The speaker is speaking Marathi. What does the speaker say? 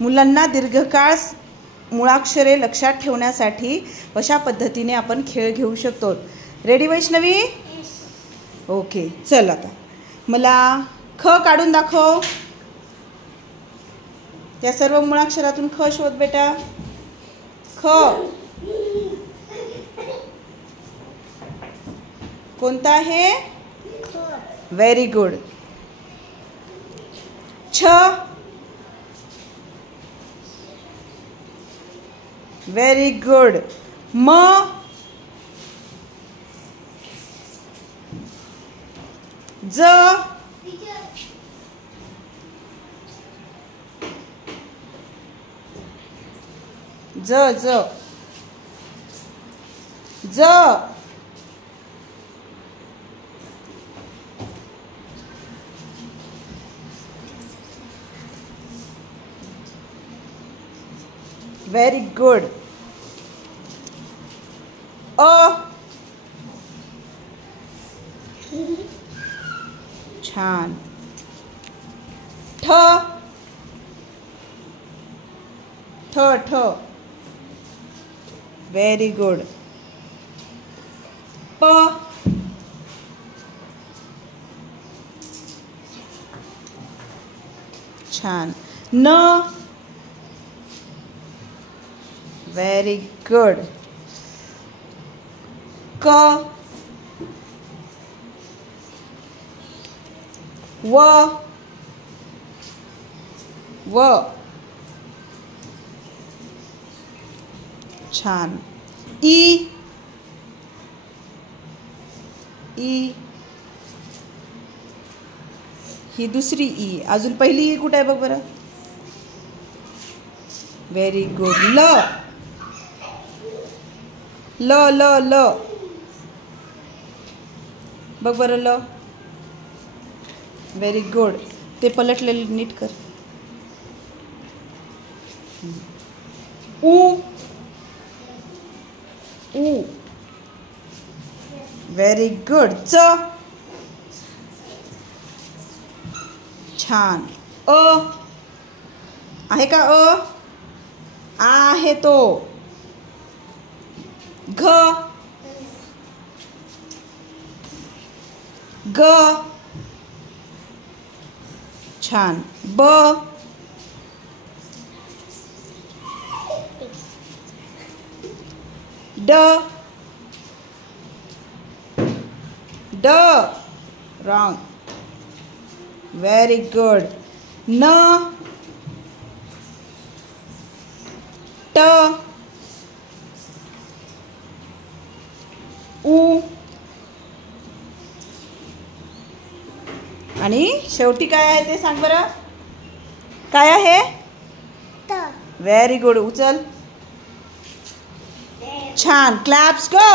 मुलांना दीर्घकाळ मुळाक्षरे लक्षात ठेवण्यासाठी अशा पद्धतीने आपण खेळ घेऊ शकतो. रेडी वैष्णवी? ओके, चल आता मला ख काढून दाखव. त्या सर्व मुळाक्षरातून ख शोध बेटा. ख कोणता आहे? Very good. छ व्हेरी गुड. म ज ज ज ज व्हेरी गुड. अ छान. ठ ठ ठ व्हेरी गुड. प छान. न व्हेरी गुड. क व व छान. ई ई ही दुसरी ई. अजून पहिली ई कुठे आहे बघ बरं. Very good. ल ल ल ल बघ बरं. ल व्हेरी गुड. ते पलटलेले नीट कर. उ उ व्हेरी गुड. च छान. अ आहे का? आहे तो. घ ग छान. ब ड ड रॉंग. Very good. न ट उ आणि शेवटी काय आहे ते सांग बरं. काय आहे? Very good. उचल. छान. क्लॅप्स गो.